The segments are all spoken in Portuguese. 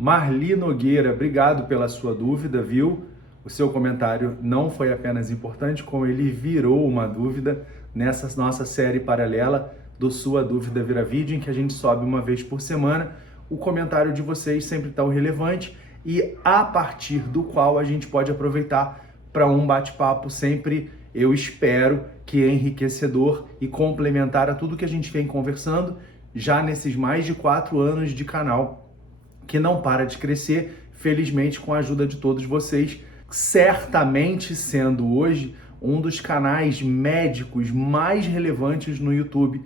Marli Nogueira, obrigado pela sua dúvida, viu? O seu comentário não foi apenas importante, como ele virou uma dúvida nessa nossa série paralela do Sua Dúvida Vira Vídeo, em que a gente sobe uma vez por semana. O comentário de vocês sempre está relevante e a partir do qual a gente pode aproveitar para um bate-papo sempre, eu espero que enriquecedor e complementar a tudo que a gente vem conversando já nesses mais de 4 anos de canal, que não para de crescer, felizmente com a ajuda de todos vocês, certamente sendo hoje um dos canais médicos mais relevantes no YouTube,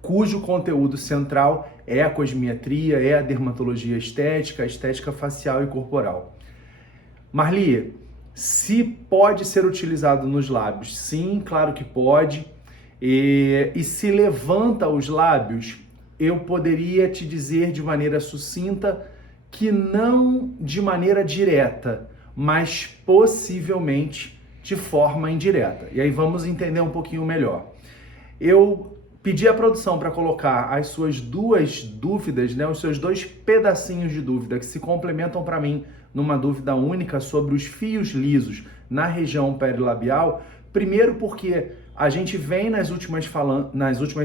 cujo conteúdo central é a cosmetria, é a dermatologia estética, a estética facial e corporal. Marli, se pode ser utilizado nos lábios? Sim, claro que pode. E se levanta os lábios, eu poderia te dizer de maneira sucinta que não de maneira direta, mas possivelmente de forma indireta. E aí vamos entender um pouquinho melhor. Eu pedi à produção para colocar as suas duas dúvidas, né, os seus dois pedacinhos de dúvida que se complementam para mim numa dúvida única sobre os fios lisos na região perilabial. Primeiro porque a gente vem nas últimas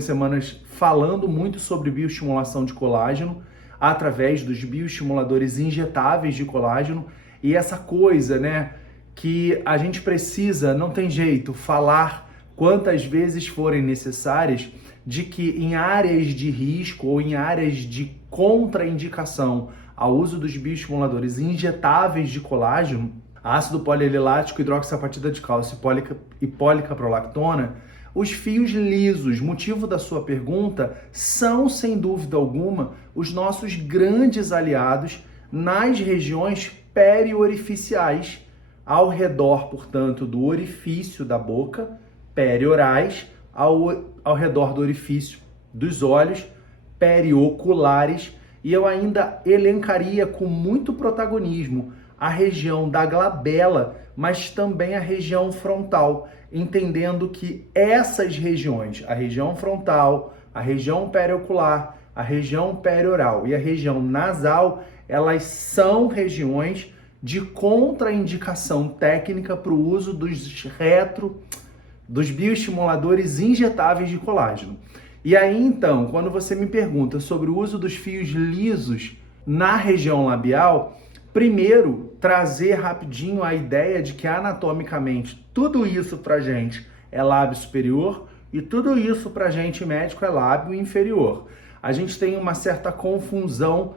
semanas falando muito sobre bioestimulação de colágeno através dos bioestimuladores injetáveis de colágeno e essa coisa, né, que a gente precisa, não tem jeito, falar quantas vezes forem necessárias de que em áreas de risco ou em áreas de contraindicação ao uso dos bioestimuladores injetáveis de colágeno, ácido polialilático, hidroxiapatita de cálcio e policaprolactona, os fios lisos, motivo da sua pergunta, são sem dúvida alguma os nossos grandes aliados nas regiões periorificiais, ao redor, portanto, do orifício da boca, periorais, ao redor do orifício dos olhos, perioculares, e eu ainda elencaria com muito protagonismo a região da glabela, mas também a região frontal, entendendo que essas regiões, a região frontal, a região periocular, a região perioral e a região nasal, elas são regiões de contraindicação técnica para o uso dos bioestimuladores injetáveis de colágeno. E aí, então, quando você me pergunta sobre o uso dos fios lisos na região labial, primeiro, trazer rapidinho a ideia de que anatomicamente tudo isso pra gente é lábio superior e tudo isso pra gente médico é lábio inferior. A gente tem uma certa confusão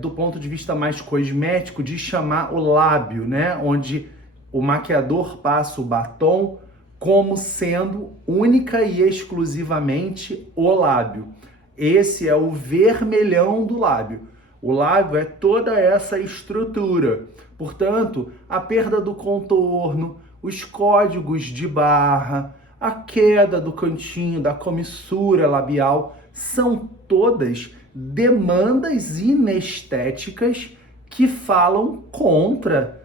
do ponto de vista mais cosmético de chamar o lábio, né, onde o maquiador passa o batom como sendo única e exclusivamente o lábio. Esse é o vermelhão do lábio. O lábio é toda essa estrutura. Portanto, a perda do contorno, os códigos de barra, a queda do cantinho, da comissura labial, são todas demandas inestéticas que falam contra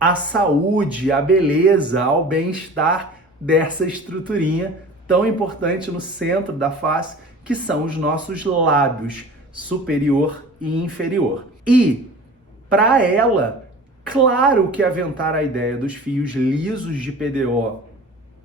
a saúde, a beleza, ao bem-estar dessa estruturinha tão importante no centro da face, que são os nossos lábios superior e inferior. E, para ela, claro que aventar a ideia dos fios lisos de PDO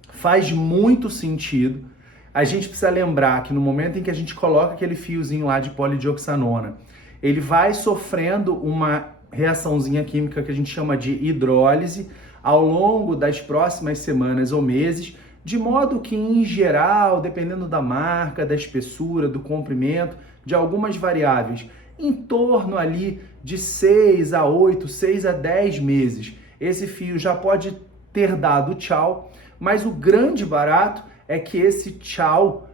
faz muito sentido. A gente precisa lembrar que no momento em que a gente coloca aquele fiozinho lá de polidioxanona, ele vai sofrendo uma reaçãozinha química que a gente chama de hidrólise ao longo das próximas semanas ou meses, de modo que, em geral, dependendo da marca, da espessura, do comprimento, de algumas variáveis, em torno ali de 6 a 8, 6 a 10 meses, esse fio já pode ter dado tchau, mas o grande barato é que esse tchau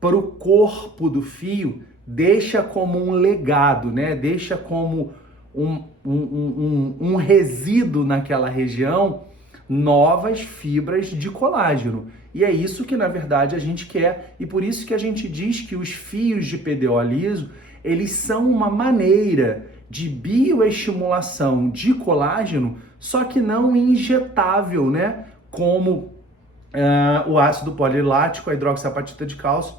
para o corpo do fio deixa como um legado, né? Deixa como um resíduo naquela região novas fibras de colágeno. E é isso que, na verdade, a gente quer, e por isso que a gente diz que os fios de PDO liso, eles são uma maneira de bioestimulação de colágeno, só que não injetável, né? Como o ácido polilático, a hidroxiapatita de cálcio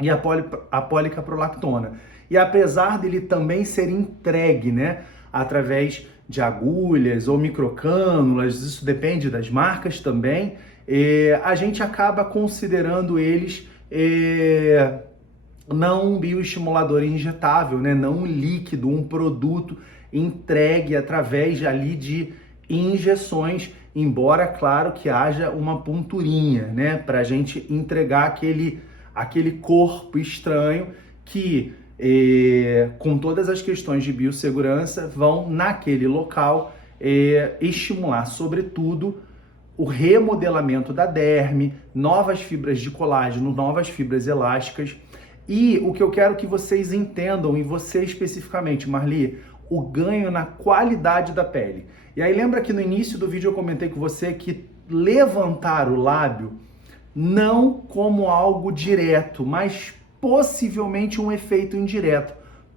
e a policaprolactona. E apesar dele também ser entregue, né, através de agulhas ou microcânulas, isso depende das marcas também, a gente acaba considerando eles não um bioestimulador injetável, né, não um líquido, um produto entregue através ali de injeções, embora, claro, que haja uma ponturinha, né, para a gente entregar aquele corpo estranho que, com todas as questões de biossegurança, vão naquele local estimular, sobretudo, o remodelamento da derme, novas fibras de colágeno, novas fibras elásticas. E o que eu quero que vocês entendam, e você especificamente, Marli, o ganho na qualidade da pele. E aí lembra que no início do vídeo eu comentei com você que levantar o lábio não como algo direto, mas possivelmente um efeito indireto.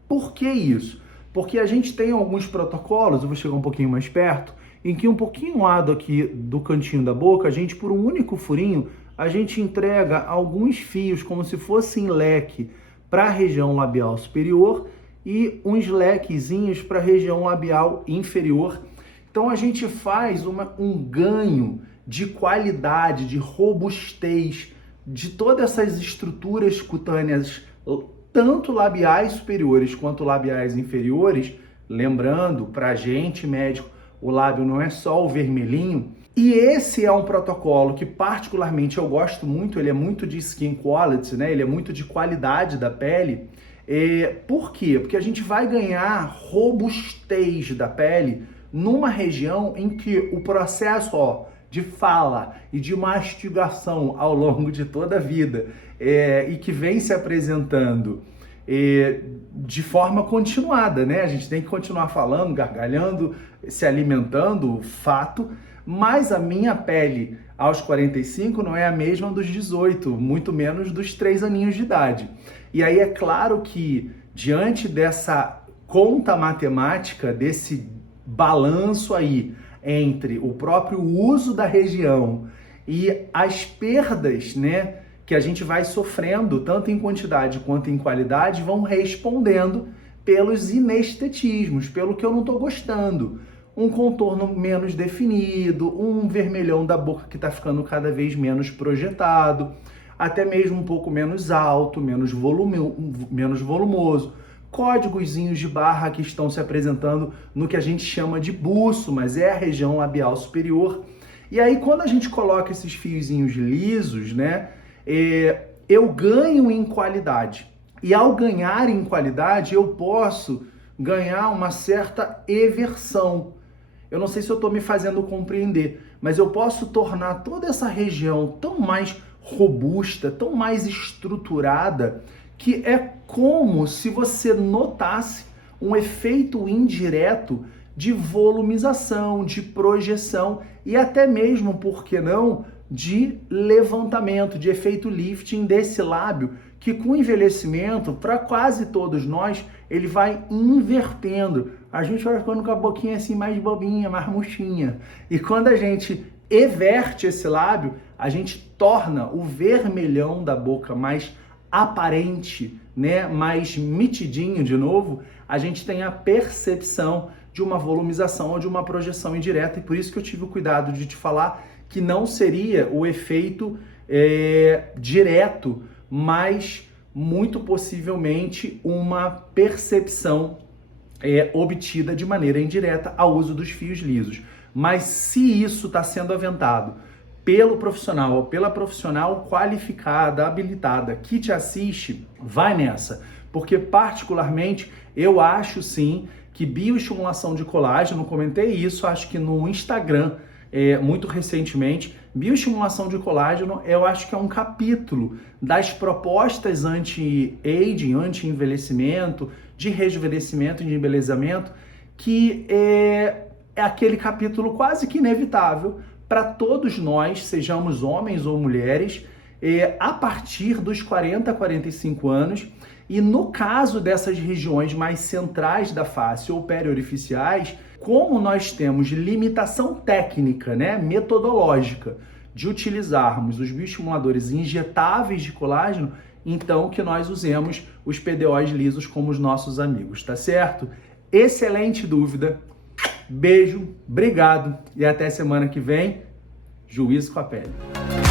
Por que isso? Porque a gente tem alguns protocolos, eu vou chegar um pouquinho mais perto, em que um pouquinho lado aqui do cantinho da boca, a gente, por um único furinho, a gente entrega alguns fios como se fossem leque para a região labial superior e uns lequezinhos para a região labial inferior. Então a gente faz um ganho de qualidade, de robustez, de todas essas estruturas cutâneas, tanto labiais superiores quanto labiais inferiores. Lembrando, para a gente médico, o lábio não é só o vermelhinho. E esse é um protocolo que particularmente eu gosto muito, ele é muito de skin quality, né? Ele é muito de qualidade da pele. Por quê? Porque a gente vai ganhar robustez da pele numa região em que o processo de fala e de mastigação ao longo de toda a vida e que vem se apresentando de forma continuada, né? A gente tem que continuar falando, gargalhando, se alimentando, fato, mas a minha pele aos 45 não é a mesma dos 18, muito menos dos 3 aninhos de idade. E aí é claro que, diante dessa conta matemática, desse balanço aí entre o próprio uso da região e as perdas, né, que a gente vai sofrendo, tanto em quantidade quanto em qualidade, vão respondendo pelos inestetismos, pelo que eu não estou gostando. Um contorno menos definido, um vermelhão da boca que está ficando cada vez menos projetado, até mesmo um pouco menos alto, menos volumoso, códigozinhos de barra que estão se apresentando no que a gente chama de buço, mas é a região labial superior. E aí quando a gente coloca esses fiozinhos lisos, né, eu ganho em qualidade. E ao ganhar em qualidade, eu posso ganhar uma certa eversão. Eu não sei se eu estou me fazendo compreender, mas eu posso tornar toda essa região tão mais robusta, tão mais estruturada, que é como se você notasse um efeito indireto de volumização, de projeção e até mesmo, por que não, de levantamento, de efeito lifting desse lábio, que com o envelhecimento, para quase todos nós, ele vai invertendo. A gente vai ficando com a boquinha assim mais bobinha, mais murchinha. E quando a gente everte esse lábio, a gente torna o vermelhão da boca mais aparente, né, mais mitidinho de novo, a gente tem a percepção de uma volumização ou de uma projeção indireta, e por isso que eu tive o cuidado de te falar que não seria o efeito direto, mas muito possivelmente uma percepção obtida de maneira indireta ao uso dos fios lisos. Mas se isso está sendo aventado pelo profissional ou pela profissional qualificada, habilitada, que te assiste, vai nessa. Porque particularmente eu acho sim que bioestimulação de colágeno, comentei isso, acho que no Instagram, muito recentemente, bioestimulação de colágeno, eu acho que é um capítulo das propostas anti-aging, anti-envelhecimento, de rejuvenescimento, de embelezamento, que é aquele capítulo quase que inevitável para todos nós, sejamos homens ou mulheres, a partir dos 40 a 45 anos. E no caso dessas regiões mais centrais da face ou periorificiais, como nós temos limitação técnica, né, metodológica, de utilizarmos os bioestimuladores injetáveis de colágeno, então que nós usemos os PDOs lisos como os nossos amigos, tá certo? Excelente dúvida. Beijo, obrigado e até semana que vem. Juízo com a pele.